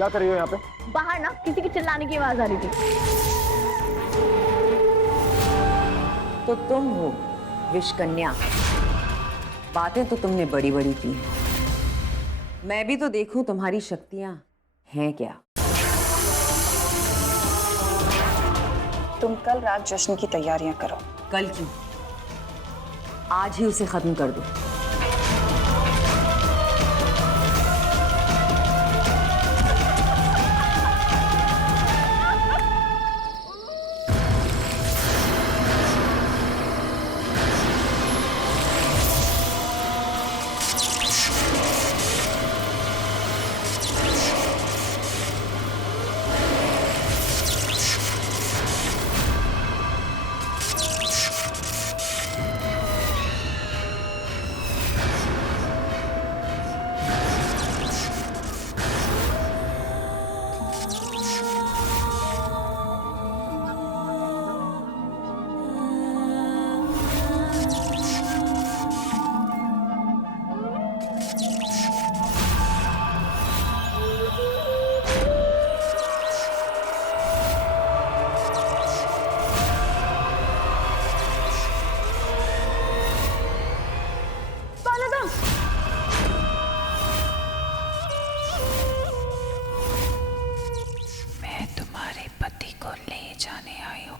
क्या कर रही हो यहाँ पे? बाहर ना किसी की चिल्लाने की आवाज आ रही थी। तो तुम हो विषकन्या। बातें तो तुमने बड़ी बड़ी की हैं। मैं भी तो देखूं तुम्हारी शक्तियां हैं क्या। तुम कल रात जश्न की तैयारियां करो। कल क्यों, आज ही उसे खत्म कर दो। मैं तुम्हारे पति को ले जाने आई हूँ।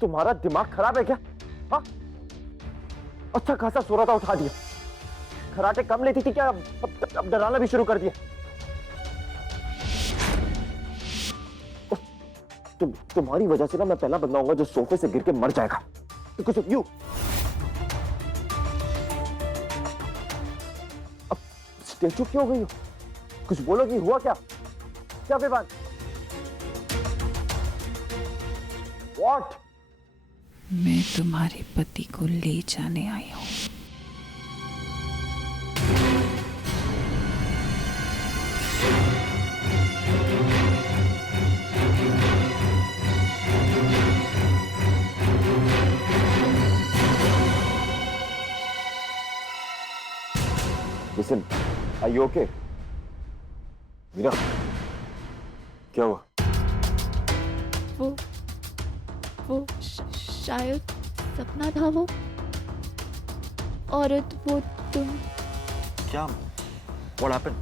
तुम्हारा दिमाग खराब है क्या? हाँ, अच्छा खासा सोरा था, उठा दिया। खराटे कम लेती थी क्या? अब डराना भी शुरू कर दिया। तुम्हारी वजह से ना मैं पहला बंदा होऊंगा जो सोफे से गिर के मर जाएगा। तो कुछ यू अब स्टेचू क्यों हो गई हो? कुछ बोलोगी? हुआ क्या? क्या विवाद? What? मैं तुम्हारे पति को ले जाने आई हूँ। Listen, are you okay? Meera, क्या हुआ? वो शायद सपना था। वो औरत, वो तुम, क्या? What happened?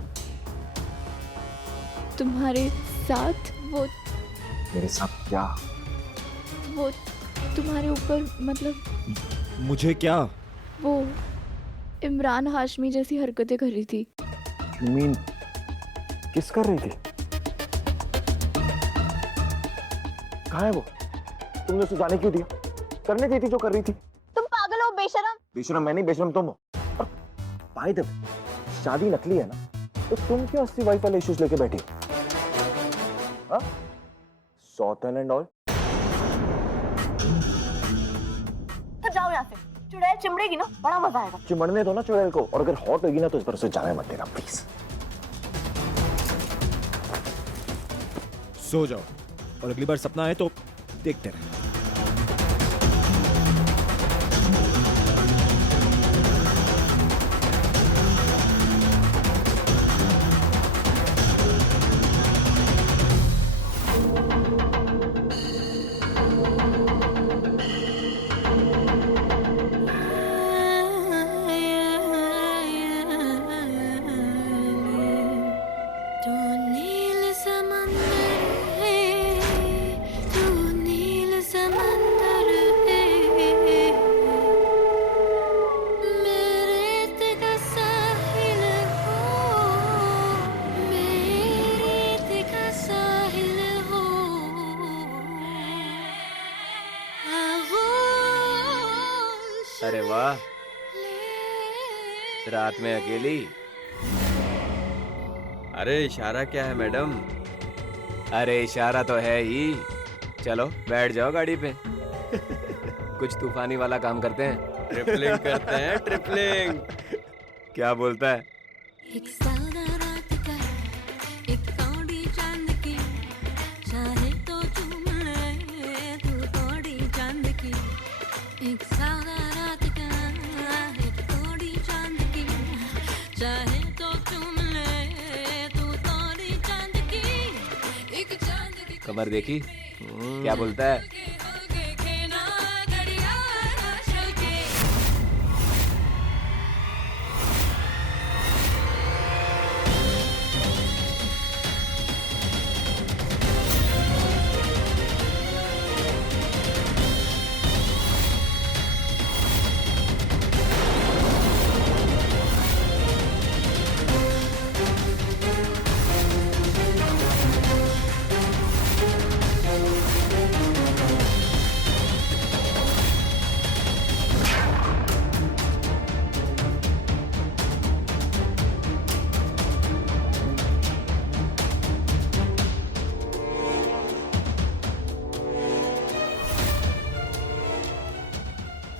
तुम्हारे साथ वो मेरे साथ क्या? वो तुम्हारे ऊपर, मतलब मुझे क्या? वो इमरान हाशमी जैसी हरकतें कर रही थी। You mean, किस कर रही थी? कहाँ है वो? तुमने उसे जाने क्यों दिया? करने दी थी जो कर रही थी। तुम पागल हो बेशरम। बेशरम मैं नहीं, बेशरम तुम हो। और by the way, शादी नकली है ना, तो तुम क्यों असली वाइफ वाले इश्यूज लेके बैठी हो? सौतन एंड ऑल। तो जाओ यहाँ से, चुड़ैल चिमड़ेगी ना, बड़ा मजा आएगा। चिमड़ने दो ना चुड़ैल को, और अगर हॉट होगी ना तो इस पर उसे जाने मत देना प्लीज। सो जाओ और अगली बार सपना आए तो देखते रहे। अरे वाह, रात में अकेली? अरे इशारा क्या है मैडम? अरे इशारा तो है ही। चलो बैठ जाओ गाड़ी पे। कुछ तूफानी वाला काम करते हैं। ट्रिपलिंग करते हैं, ट्रिपलिंग। क्या बोलता है? एक सादा रात का एक कौड़ी चांद की चाहे तो चूम ले तू कौड़ी चांद की। एक सादा रात का एक कौड़ी चांद की चाहे तो चूम ले तू कौड़ी चांद की। एक चांद की कमर देखी? क्या बोलता है?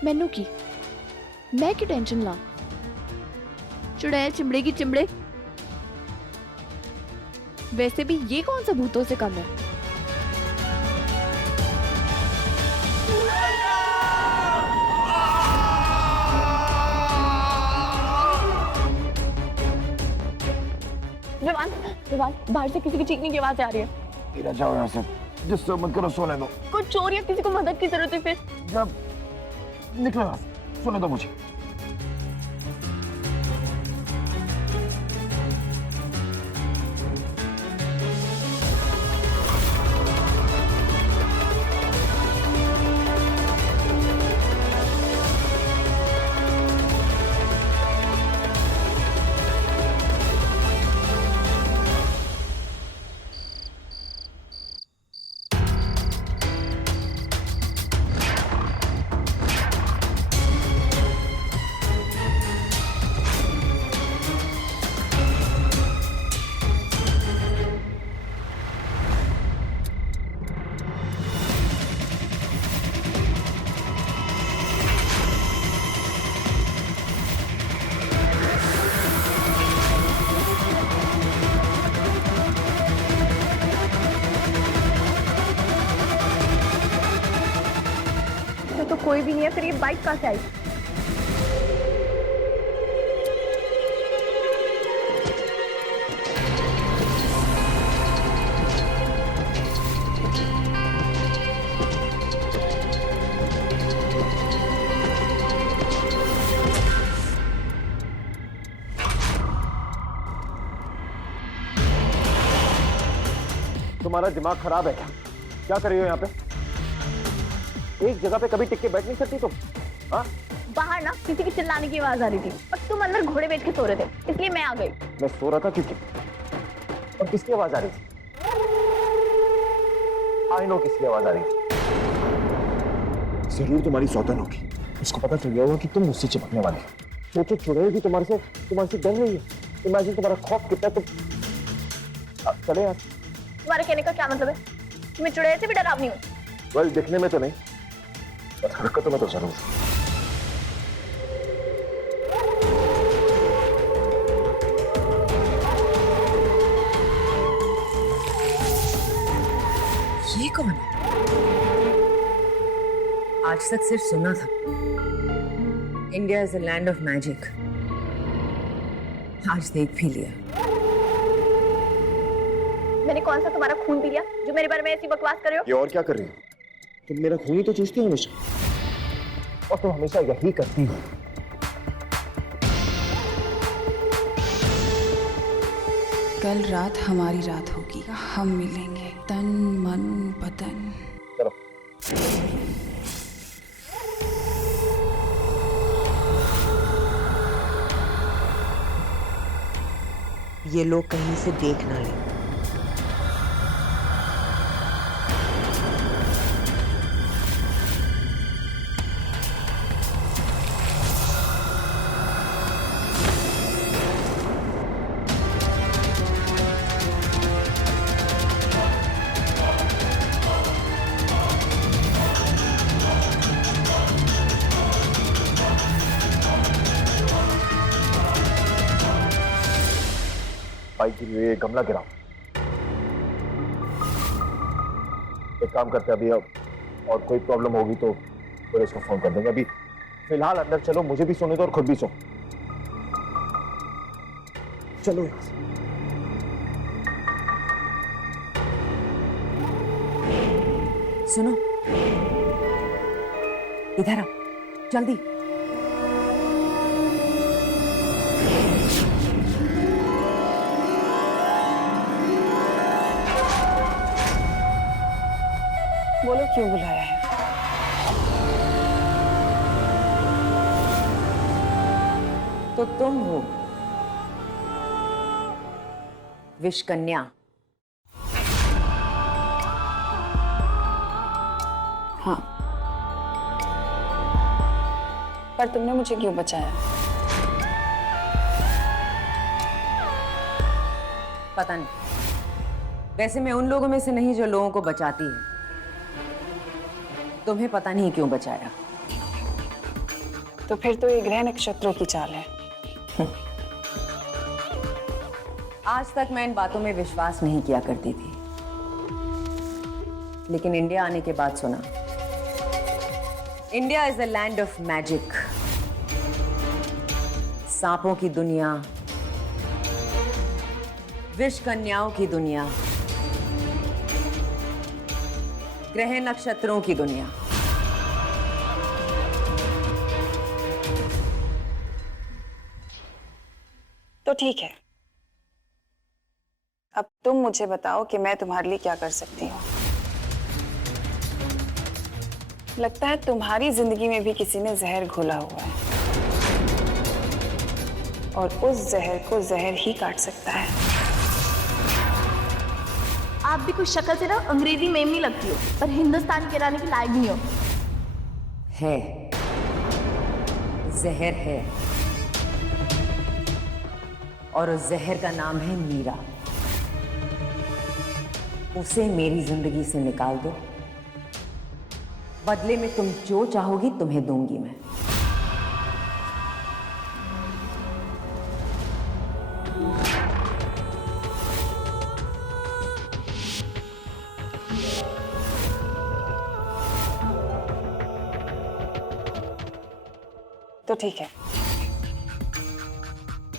मैनू की मैं की टेंशन ला चुड़ैल चिमड़े की चिमड़े। वैसे भी ये कौन सा भूतों से कम है। विवान विवान बाहर से किसी की चीखने की आवाज आ रही है। हीरा जाओ यहाँ से, डिस्टर्ब मत करो, सोने दो। कुछ चोर या किसी को मदद की जरूरत है फिर। जब निकलो यहाँ से, सोने दो मुझे। तो कोई भी नहीं है, फिर ये बाइक कहाँ से आई। तुम्हारा दिमाग खराब है क्या? क्या कर रही हो यहाँ पे? एक जगह पे कभी टिक के बैठ नहीं सकती तुम? हाँ? बाहर ना किसी की चिल्लाने की आवाज आ रही थी और तुम अंदर घोड़े बेच के सो रहे थे, इसलिए मैं आ गई। मैं सो रहा था क्योंकि, और किसकी आवाज आ रही थी? आई नो किसकी आवाज आ रही थी। जरूर तुम्हारी सौतन होगी, उसको पता चल गया होगा कि तुम मुझसे चिपकने वाले हो। सोचो चुड़ैल भी तुम्हारे से डर रही है। इमेजिन तुम्हारा खौफ कितना। तुम चले यार। तुम्हारे कहने का क्या मतलब है? तुम्हें चुड़ैल से भी डरावनी हूँ? वेल, दिखने में तो नहीं, पर हरकतों में तो जरूर। ये कौन है? आज तक सिर्फ सुना था। India is a land of magic. आज देख भी लिया। मैंने कौन सा तुम्हारा खून पी लिया जो मेरे बारे में ऐसी बकवास कर रहे हो? ये और क्या कर रही हो? तुम मेरा खून ही तो चूसती हो हमेशा, और तुम हमेशा यही करती हो। कल रात हमारी रात होगी, हम मिलेंगे तन मन बदन। चलो। ये लोग कहीं से देख ना लें। बाइक गिरी हुई है, गमला गिरा। एक काम करते हैं अभी, अब और कोई प्रॉब्लम होगी तो फिर उसको फोन कर देंगे। अभी फिलहाल अंदर चलो, मुझे भी सोने दो और खुद भी सो। चलो यहाँ से। सुनो, इधर आओ जल्दी। बोलो क्यों बुलाया है? तो तुम हो विषकन्या। हाँ, पर तुमने मुझे क्यों बचाया? पता नहीं, वैसे मैं उन लोगों में से नहीं जो लोगों को बचाती है। तुम्हें पता नहीं क्यों बचाया। तो फिर तो ये ग्रह नक्षत्रों की चाल है। आज तक मैं इन बातों में विश्वास नहीं किया करती थी, लेकिन इंडिया आने के बाद सुना, India is the land of magic. सांपों की दुनिया, विष कन्याओं की दुनिया, ग्रह नक्षत्रों की दुनिया। तो ठीक है, अब तुम मुझे बताओ कि मैं तुम्हारे लिए क्या कर सकती हूँ। लगता है तुम्हारी जिंदगी में भी किसी ने जहर घोला हुआ है, और उस जहर को जहर ही काट सकता है। आप भी कुछ शक्ल से ना अंग्रेजी मेम नहीं लगती हो, पर हिंदुस्तान के रहने के लायक नहीं हो। है, जहर है, और उस जहर का नाम है मीरा। उसे मेरी जिंदगी से निकाल दो, बदले में तुम जो चाहोगी तुम्हें दूंगी मैं। तो ठीक है,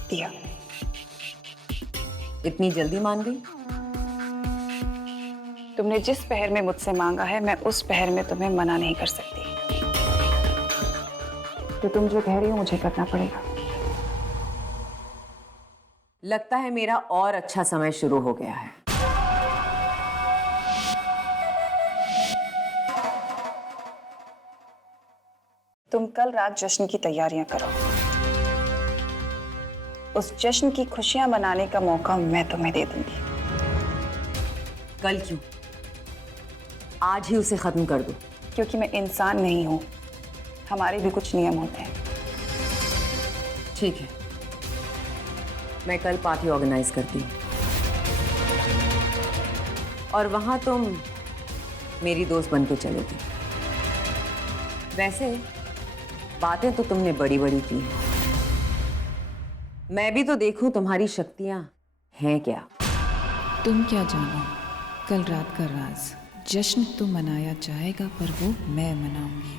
दिया। इतनी जल्दी मान गई? तुमने जिस पहर में मुझसे मांगा है, मैं उस पहर में तुम्हें मना नहीं कर सकती। तो तुम जो कह रही हो मुझे करना पड़ेगा। लगता है मेरा और अच्छा समय शुरू हो गया है। तुम कल रात जश्न की तैयारियां करो। उस जश्न की खुशियां मनाने का मौका मैं तुम्हें दे दूंगी। कल क्यों? आज ही उसे खत्म कर दो। क्योंकि मैं इंसान नहीं हूं, हमारे भी कुछ नियम होते हैं। ठीक है, मैं कल पार्टी ऑर्गेनाइज करती हूँ, और वहां तुम मेरी दोस्त बन के चलोगी। वैसे बातें तो तुमने बड़ी बड़ी की हैं, मैं भी तो देखूं तुम्हारी शक्तियां हैं क्या। तुम क्या जानो कल रात का राज। जश्न तो मनाया जाएगा, पर वो मैं मनाऊंगी।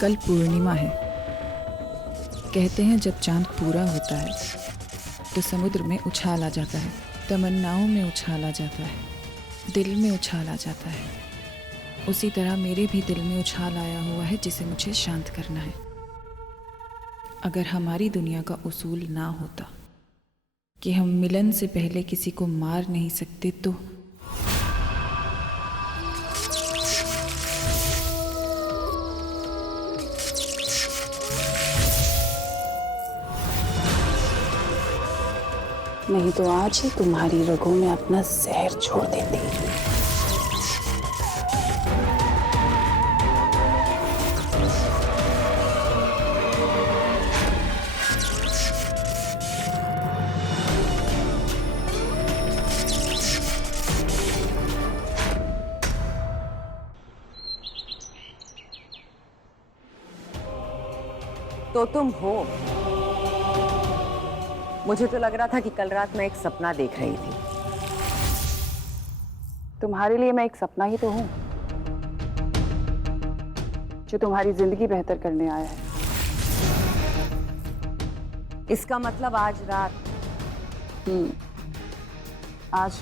कल पूर्णिमा है। कहते हैं जब चांद पूरा होता है तो समुद्र में उछाल आ जाता है, तमन्नाओं में उछाल आ जाता है, दिल में उछाल आ जाता है। उसी तरह मेरे भी दिल में उछाल आया हुआ है जिसे मुझे शांत करना है। अगर हमारी दुनिया का उसूल ना होता कि हम मिलन से पहले किसी को मार नहीं सकते, तो नहीं तो आज ही तुम्हारी रगों में अपना जहर छोड़ देती। तो तुम हो। मुझे तो लग रहा था कि कल रात मैं एक सपना देख रही थी। तुम्हारे लिए मैं एक सपना ही तो हूं, जो तुम्हारी जिंदगी बेहतर करने आया है। इसका मतलब आज रात आज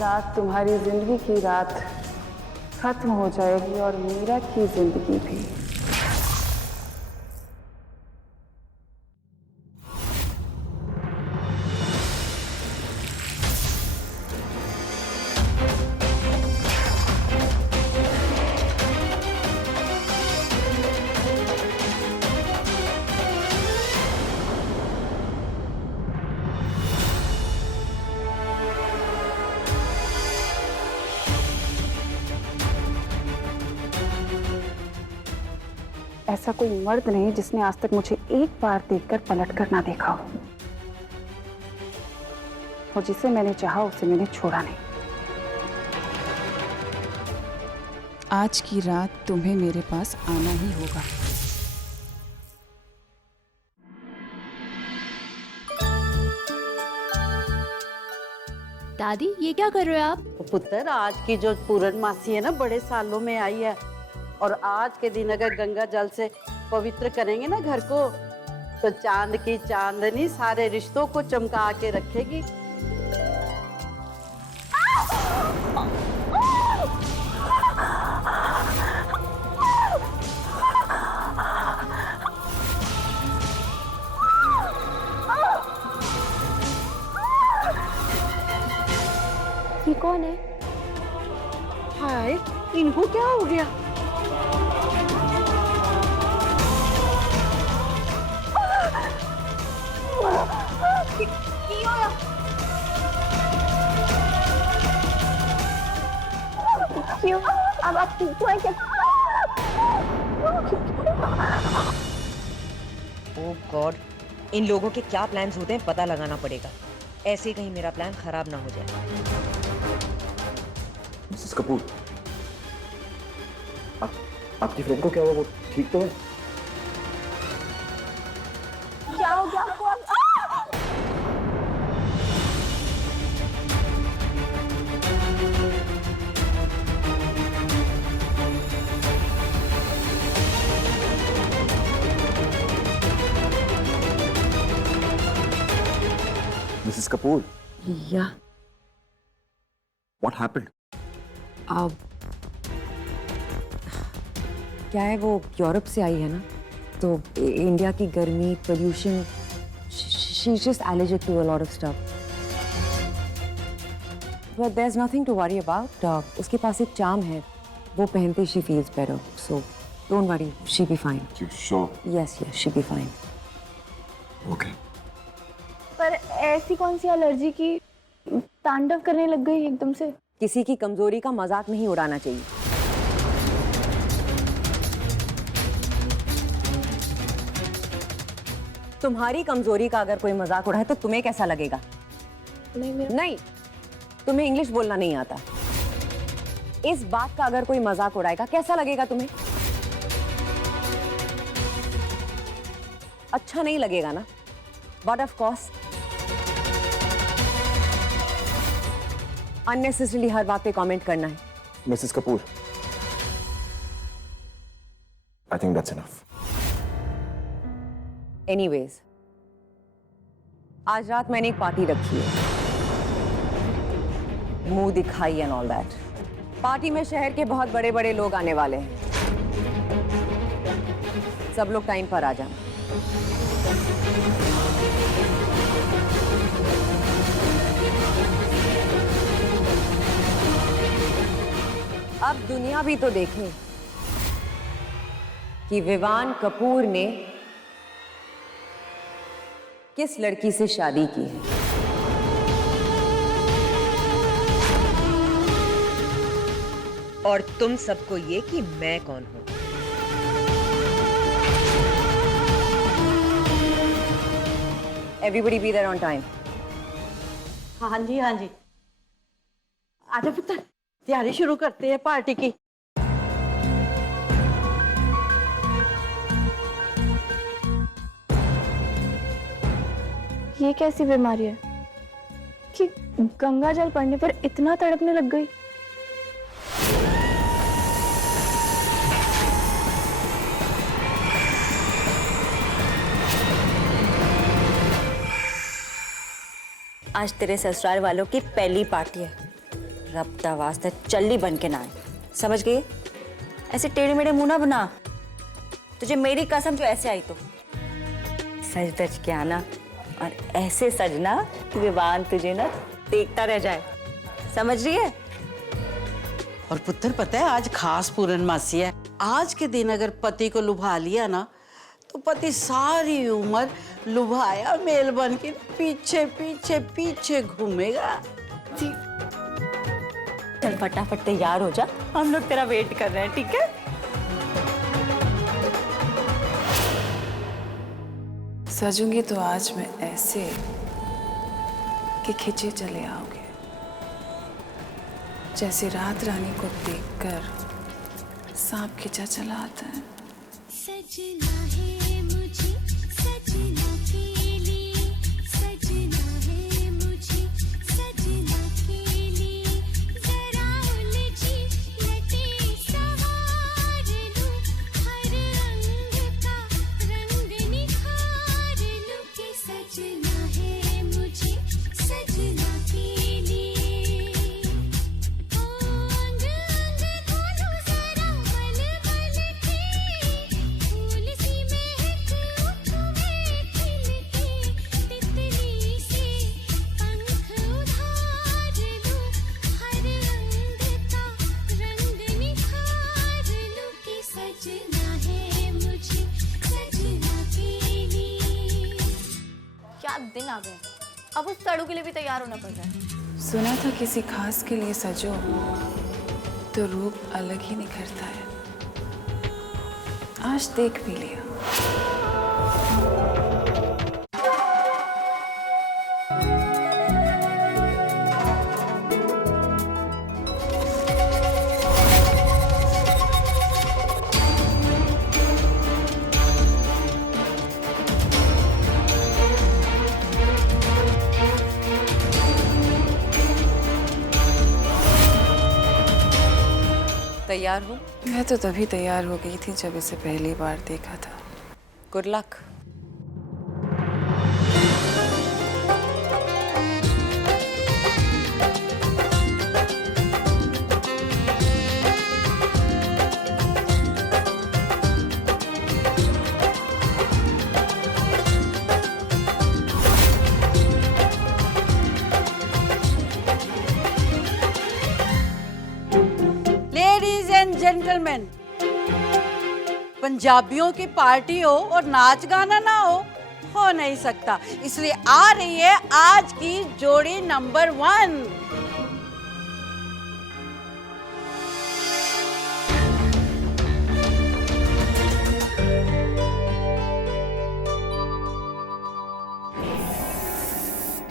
रात तुम्हारी जिंदगी की रात खत्म हो जाएगी और मीरा की जिंदगी भी। ऐसा कोई मर्द नहीं जिसने आज तक मुझे एक बार देखकर पलट कर ना देखा हो, और जिसे मैंने चाहा उसे मैंने छोड़ा नहीं। आज की रात तुम्हें मेरे पास आना ही होगा। दादी ये क्या कर रहे हो आप? पुत्र, आज की जो पूर्णमासी है ना, बड़े सालों में आई है, और आज के दिन अगर गंगा जल से पवित्र करेंगे ना घर को, तो चांद की चांदनी सारे रिश्तों को चमका के रखेगी। ये कौन है? हाय, इनको क्या हो गया? क्यों? अब आप ठीक हुआ क्या? ओह गॉड, इन लोगों के क्या प्लान्स होते हैं पता लगाना पड़ेगा। ऐसे कहीं मेरा प्लान खराब ना हो जाए। मिसेस कपूर, आपकी फ्रेंड को क्या हुआ? वो ठीक तो है? क्या हो गया आपको? मिसेस कपूर, या व्हाट हैपेंड? अब क्या है, वो यूरोप से आई है ना, तो इंडिया की गर्मी, pollution, she is just allergic to a lot of stuff, but there is nothing to worry about. उसके पास एक चार्म है, वो पहनते she feels better, so don't worry, she be fine. You sure? Yes yes, she be fine. Okay. पर ऐसी कौन सी allergy की तांडव करने लग गई एकदम से? किसी की कमजोरी का मजाक नहीं उड़ाना चाहिए। तुम्हारी कमजोरी का अगर कोई मजाक उड़ाए तो तुम्हें कैसा लगेगा? नहीं, तुम्हें इंग्लिश बोलना नहीं आता। इस बात का अगर कोई मजाक उड़ाएगा कैसा लगेगा तुम्हें? अच्छा नहीं लगेगा ना? बट ऑफ कोर्स अननेसेसरीली हर बात पे कमेंट करना है। Mrs Kapoor, I think that's enough. Anyways, आज रात मैंने एक पार्टी रखी है, मुंह दिखाई एंड ऑल दैट। पार्टी में शहर के बहुत बड़े बड़े लोग आने वाले हैं। सब लोग टाइम पर आ जाना। अब दुनिया भी तो देखे कि विवान कपूर ने किस लड़की से शादी की है। और तुम सबको ये कि मैं कौन हूं। Everybody be there on time. हाँ जी हाँ जी, आजा पुत्र, तैयारी शुरू करते हैं पार्टी की। ये कैसी बीमारी है कि गंगा जल पड़ने पर इतना तड़पने लग गई? आज तेरे ससुराल वालों की पहली पार्टी है। रब्ता वास्ते चल्ली बन के ना आए, समझ गई? ऐसे टेढ़े मेढ़े मुंह ना बना। तुझे मेरी कसम, जो ऐसे आई तो सज धज के आना और ऐसे सजना कि विवान तुझे ना देखता रह जाए, समझ रही है? और पुत्र पता है आज खास पूर्णमासी है। आज के दिन अगर पति को लुभा लिया ना तो पति सारी उम्र लुभाया मेल बन के पीछे पीछे पीछे घूमेगा। चल फटाफट तैयार हो जा, हम लोग तेरा वेट कर रहे हैं, ठीक है? सजूंगी तो आज मैं ऐसे कि खिंचे चले आओगे, जैसे रात रानी को देखकर सांप खिंचा चला आता है। सजना है मुझे सजना के लिए, सजना है मुझे सजना के लिए, जरा उलझी लटे सवार लूं, हर अंग का रंग निखार लूं कि सजना है मुझे सजना के लिए। अंग अंग खोलो जरा मल मल के, फूल सी महक उठे खिलके, तितली से पंख उधार लूं, हर अंग का रंग निखार लूं कि सजना है मुझे सजना के लिए। क्या दिन आ गए, अब उस तड़ू के लिए भी तैयार होना पड़ रहा है। सुना था किसी खास के लिए सजो तो रूप अलग ही निखरता है। आज देख भी लिया। तैयार हो? मैं तो तभी तैयार हो गई थी जब इसे पहली बार देखा था। Good luck. Ladies and gentleman, पंजाबियों की पार्टी हो और नाच गाना ना हो नहीं सकता। इसलिए आ रही है आज की जोड़ी नंबर 1।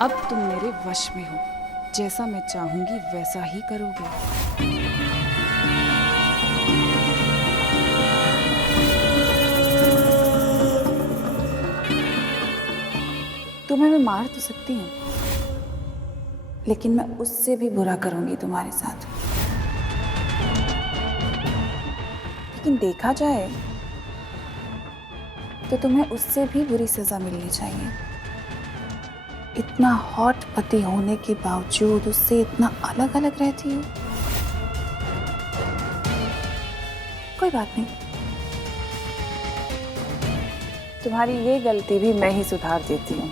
अब तुम मेरे वश में हो, जैसा मैं चाहूंगी वैसा ही करोगे। तुम्हें मैं मार तो सकती हूँ, लेकिन मैं उससे भी बुरा करूंगी तुम्हारे साथ। लेकिन देखा जाए तो तुम्हें उससे भी बुरी सजा मिलनी चाहिए। इतना हॉट पति होने के बावजूद उससे इतना अलग अलग रहती हो। कोई बात नहीं, तुम्हारी ये गलती भी मैं ही सुधार देती हूँ।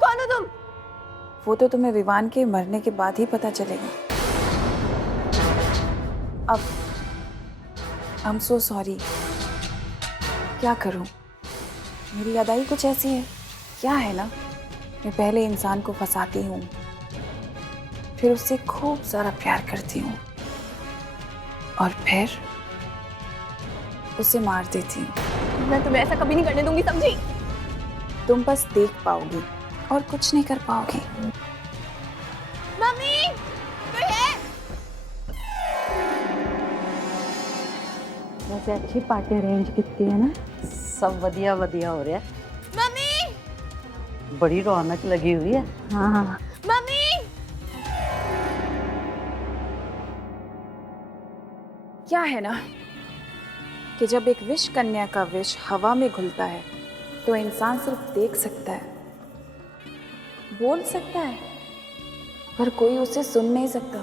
कौन हो तुम? वो तो तुम्हें विवान के मरने के बाद ही पता चलेगा। अब आई एम सो सॉरी। क्या करूं, मेरी अदाई कुछ ऐसी है। क्या है ना, मैं पहले इंसान को फंसाती हूँ, फिर उससे खूब सारा प्यार करती हूँ और फिर उसे मार देती हूँ। मैं तुम्हें ऐसा कभी नहीं करने दूंगी, समझी? तुम बस देख पाओगी और कुछ नहीं कर पाओगी। मम्मी, कोई है? वैसे अच्छी पार्टी अरेंज की है ना, सब बढ़िया बढ़िया हो रहा है। मम्मी, बड़ी रौनक लगी हुई है। हाँ, मम्मी, क्या है ना कि जब एक विष कन्या का विष हवा में घुलता है तो इंसान सिर्फ देख सकता है, बोल सकता है, पर कोई उसे सुन नहीं सकता।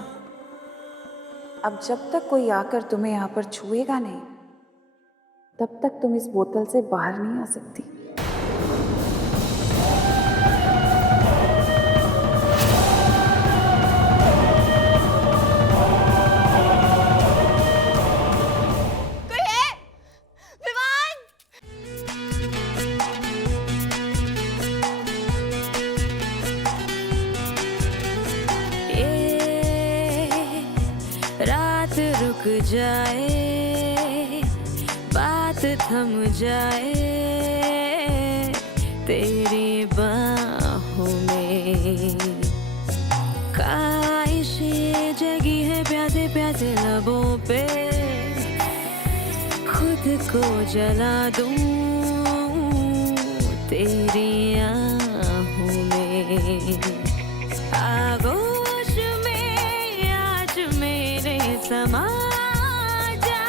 अब जब तक कोई आकर तुम्हें यहाँ पर छुएगा नहीं, तब तक तुम इस बोतल से बाहर नहीं आ सकती। कोई है? विवान! रात रुक जाए, बात थम जाए तेरी बाहों में। ख्वाहिशें जगी है प्यासे प्यासे लबों पे, खुद को जला दूं तेरी आहों में। आगोश में आज मेरे समा जा,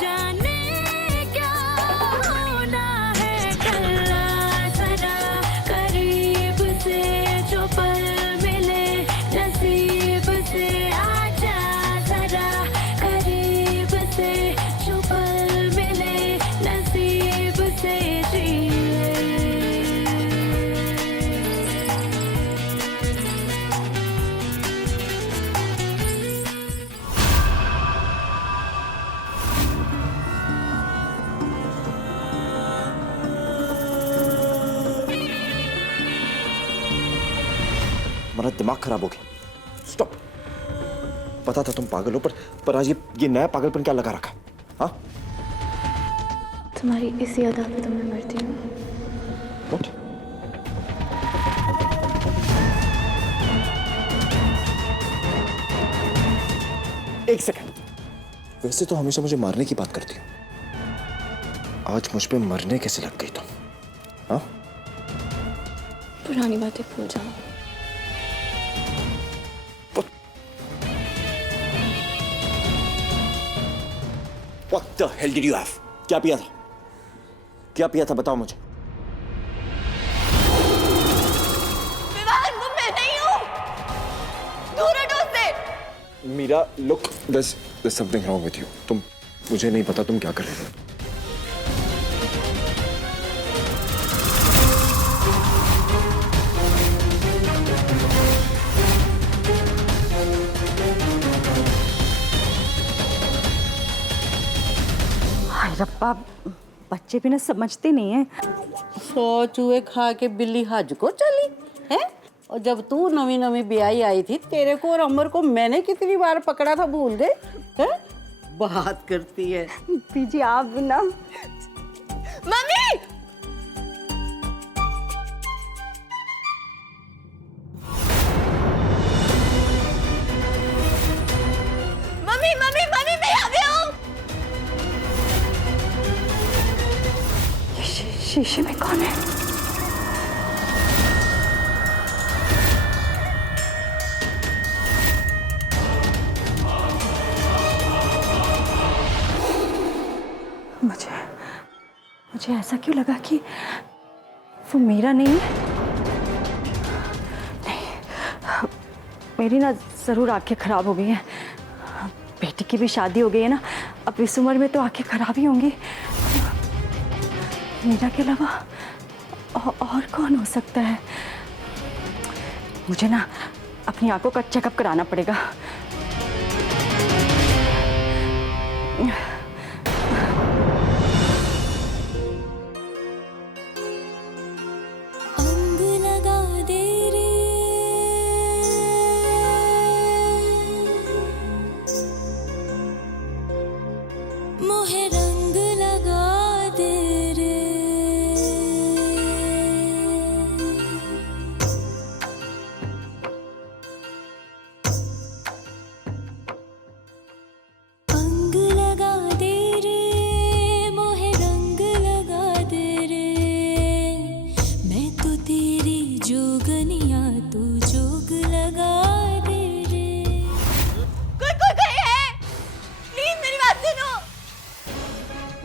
जाने क्या होना है कल। जरा करीब से जो पल मिले नसीब से, आजा जरा करीब से जो पल मिले नसीब से जी ले। मेरा दिमाग खराब हो गया। स्टॉप। पता था तुम पागल हो, पर आज ये नया पागलपन क्या लगा रखा? हाँ, तुम्हारी इसी अदा पे तो मैं मरती हूँ। What? एक सेकंड। वैसे तो हमेशा मुझे मारने की बात करती हो, आज मुझ पे मरने कैसे लग गई तुम? हाँ, पुरानी बातें भूल जाओ। What the hell did you have? क्या पिया था? क्या पिया था बताओ मुझे। विवान, वो मैं नहीं हूँ। दूर हटो उससे। Meera, look, there's something wrong with you. तुम, मुझे नहीं पता तुम क्या कर रहे हो। हाय रब्बा, बच्चे भी ना समझते नहीं है। 100 चूहे खा के बिल्ली हज को चली है। और जब तू नवी नवी ब्याही आई थी, तेरे को और अमर को मैंने कितनी बार पकड़ा था, भूल गए हैं? बात करती है। बीजी आप भी ना। मम्मी! शीशे में कौन है? मुझे ऐसा क्यों लगा कि वो मेरा नहीं है? नहीं, मेरी ना जरूर आंखें खराब हो गई हैं। बेटी की भी शादी हो गई है ना, अब इस उम्र में तो आंखें खराब ही होंगी। मीरा के अलावा और कौन हो सकता है? मुझे ना अपनी आंखों का चेकअप कराना पड़ेगा।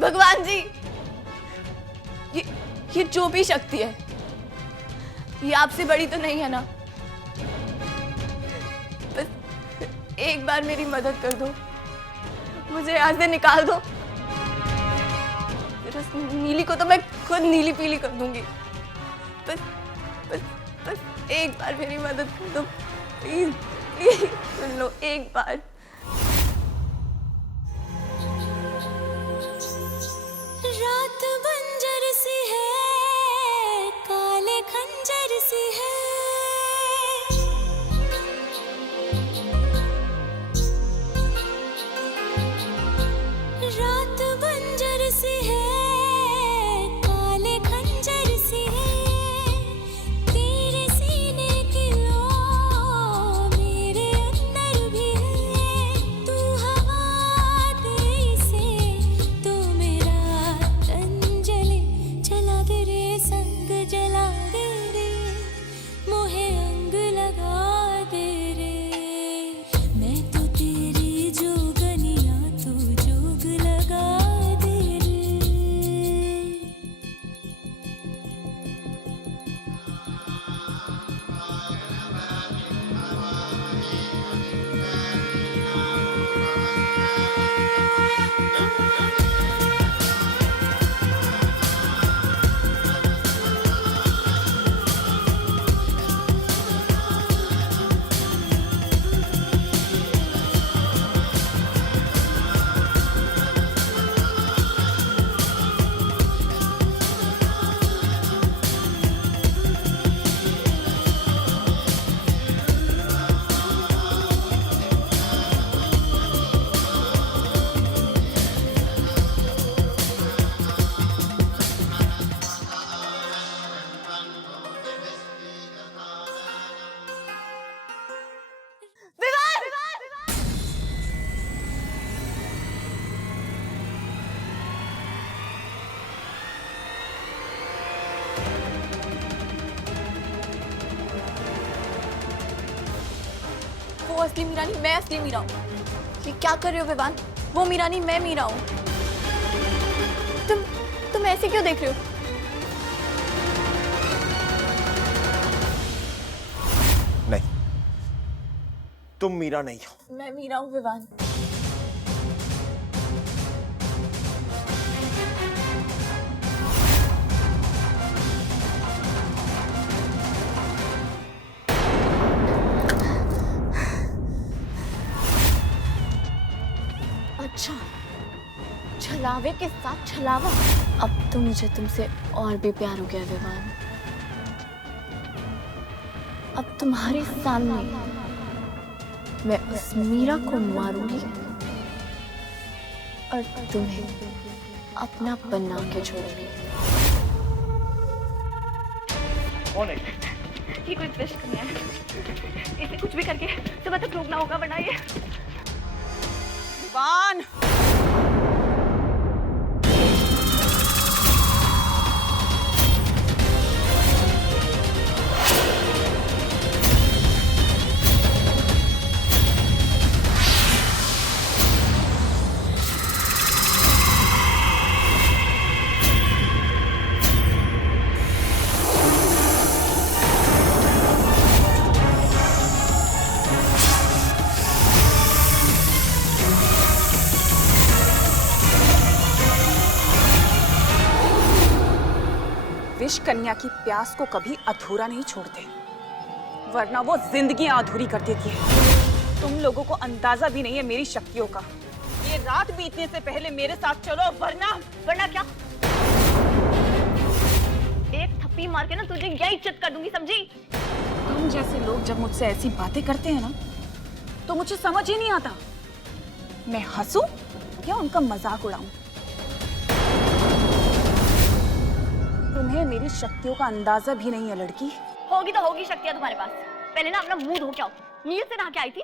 भगवान जी, ये जो भी शक्ति है, ये आपसे बड़ी तो नहीं है ना? बस एक बार मेरी मदद कर दो, मुझे यहाँ से निकाल दो। फिर उस नीली को तो मैं खुद नीली पीली कर दूंगी। बस बस बस एक बार मेरी मदद कर दो, प्लीज प्लीज सुन लो एक बार। रात बंजर सी है, काले खंजर सी है, रात बंजर सी है, काले खंजर सी है, तेरे सीने की लो मेरे अंदर भी है, तू हवा दे से तो मेरा जला दे रे, संग जला दे रे, मोहे अंग लगा दे रे, मैं तो तेरी जोगनिया तू जोग लगा दे रे। वो असली मीरा नहीं, मैं असली मीरा हूँ। ये क्या कर रहे हो विवान? वो मीरा नहीं, मैं मीरा हूँ। तुम ऐसे क्यों देख रहे हो? नहीं, तुम मीरा नहीं हो। मैं मीरा हूँ विवान। अच्छा, छलावे के साथ छलावा। अब तो मुझे तुमसे और भी प्यार हो गया विवान। अब तुम्हारे सामने मैं उस मीरा को मारूंगी और तुम्हें अपना बना के छोड़ूंगी। ये कोई ट्विस्ट नहीं है। इसे कुछ भी करके सुबह तक रोकना होगा, वरना ये विष कन्या की प्यास को कभी अधूरा नहीं छोड़ते, वरना वो जिंदगियां अधूरी कर देती है। तुम लोगों को अंदाजा भी नहीं है मेरी शक्तियों का। ये रात बीतने से पहले मेरे साथ चलो, वरना क्या? एक थप्पी मार के ना तुझे यही चित कर दूंगी, समझी? तुम जैसे लोग जब मुझसे ऐसी बातें करते हैं ना, तो मुझे समझ ही नहीं आता मैं हंसूं या उनका मजाक उड़ाऊं। तुम्हें मेरी शक्तियों का अंदाजा भी नहीं है लड़की। होगी तो होगी शक्तियां तुम्हारे पास। पहले ना अपना मुंह धो के आओ। नील से नहा के आई थी।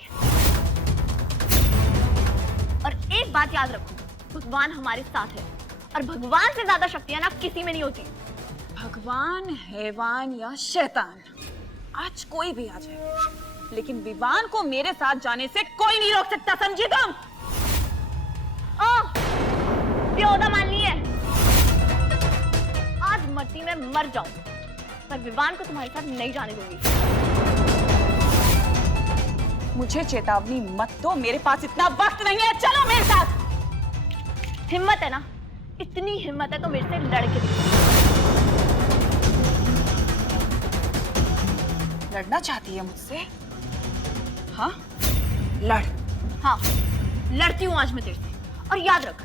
और एक बात याद रखो, भगवान हमारे साथ है और भगवान से ज्यादा शक्तियां ना किसी में नहीं होती। भगवान, हैवान या शैतान, आज कोई भी आ जाए, लेकिन विवान को मेरे साथ जाने से कोई नहीं रोक सकता, समझी तुम? प्योदा मान ली है। आज मरती मैं मर जाऊं, पर विवान को तुम्हारे साथ नहीं जाने दूंगी। मुझे चेतावनी मत दो, मेरे पास इतना वक्त नहीं है। चलो मेरे साथ। हिम्मत है ना, इतनी हिम्मत है तो मेरे से लड़के दिखाओ। लड़ना चाहती है मुझसे? हाँ, लड़। हाँ, लड़ती हूँ आज मैं तेरे से। और याद रख,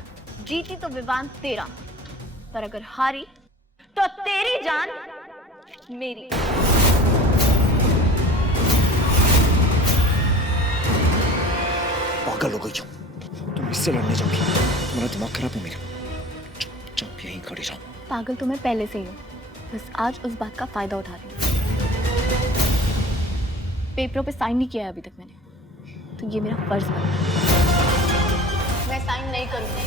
जीती तो विवान तेरा, पर अगर हारी तो तेरी जान मेरी। पागल हो गई हो तुम, इससे लड़ने जाओगी? तुम्हारा दिमाग खराब है मेरा। चुपचाप यहीं खड़ी रहो। पागल तो मैं पहले से ही हूँ, बस आज उस बात का फायदा उठा रही हूँ। पेपरों पे साइन नहीं किया है अभी तक मैंने, तो ये मेरा फर्ज है। मैं साइन नहीं करूँगी।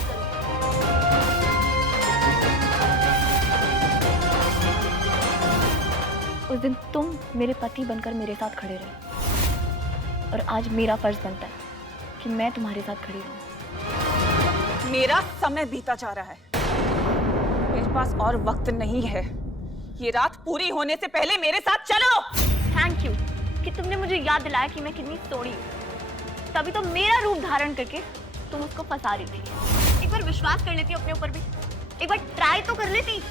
उस दिन तुम मेरे पति बनकर मेरे साथ खड़े रहे, और आज मेरा फर्ज बनता है कि मैं तुम्हारे साथ खड़ी रहूं। मेरा समय बीता जा रहा है, मेरे पास और वक्त नहीं है। ये रात पूरी होने से पहले मेरे साथ चलो। थैंक यू कि तुमने मुझे याद दिलाया कि मैं कितनी सोड़ी हूँ। तभी तो मेरा रूप धारण करके तुम उसको फंसा रही थी। एक बार विश्वास कर लेती अपने ऊपर भी, एक बार ट्राई तो कर लेती।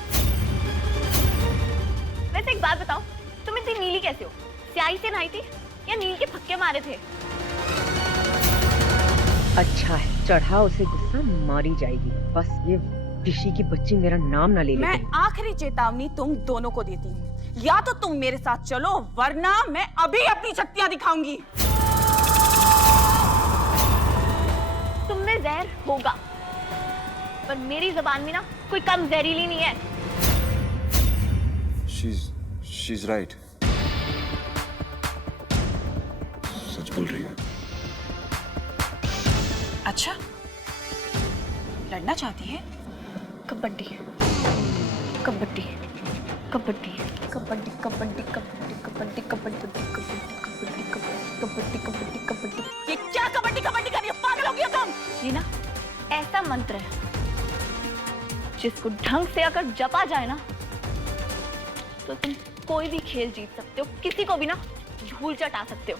वैसे एक बात बताओ, तुम इतनी नीली कैसे हो? स्याही से नहाई थी या नील के फक्के मारे थे? अच्छा है, चढ़ा उसे गुस्सा, मारी जाएगी। बस ये ऋषि की बच्ची मेरा नाम ना ले ले। मैं आखिरी चेतावनी तुम दोनों को देती हूँ, या तो तुम मेरे साथ चलो, वरना मैं अभी अपनी शक्तियां दिखाऊंगी। तुम में जहर होगा, पर मेरी जुबान में ना कोई कम जहरीली नहीं है। She's right. सच बोल रही है। अच्छा, लड़ना चाहती है? कबड्डी कबड्डी कबड्डी कबड्डी कबड्डी कबड्डी कबड्डी कबड्डी कबड्डी कबड्डी कबड्डी कबड्डी। ये क्या कबड्डी कबड्डी कर रही हो? पागल हो गई हो तुम? ये ना ऐसा मंत्र है जिसको ढंग से अगर जपा जाए ना, तो तुम कोई भी खेल जीत सकते हो, किसी को भी ना धूल चटा सकते हो।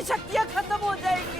की शक्तियां खत्म हो जाएंगी।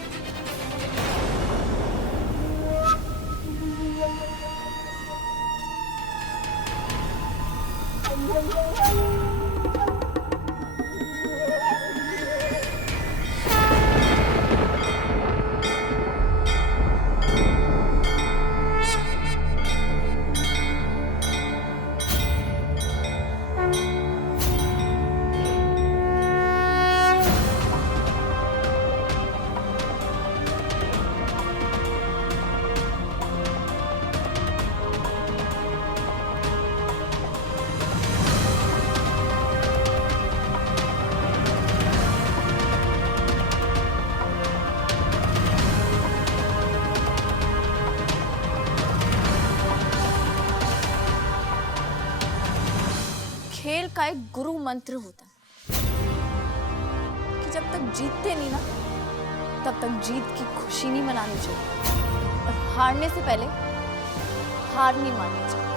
खेल का एक गुरु मंत्र होता है कि जब तक जीतते नहीं ना तब तक जीत की खुशी नहीं मनानी चाहिए और हारने से पहले हार नहीं माननी चाहिए।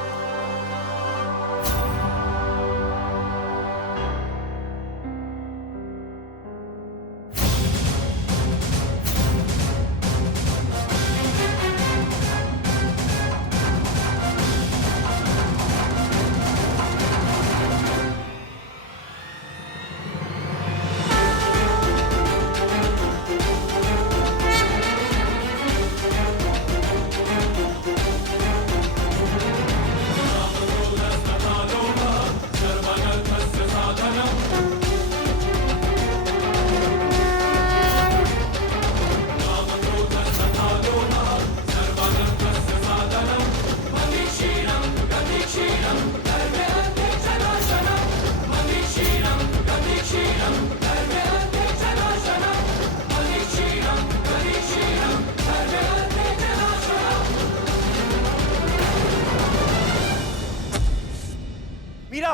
मीरा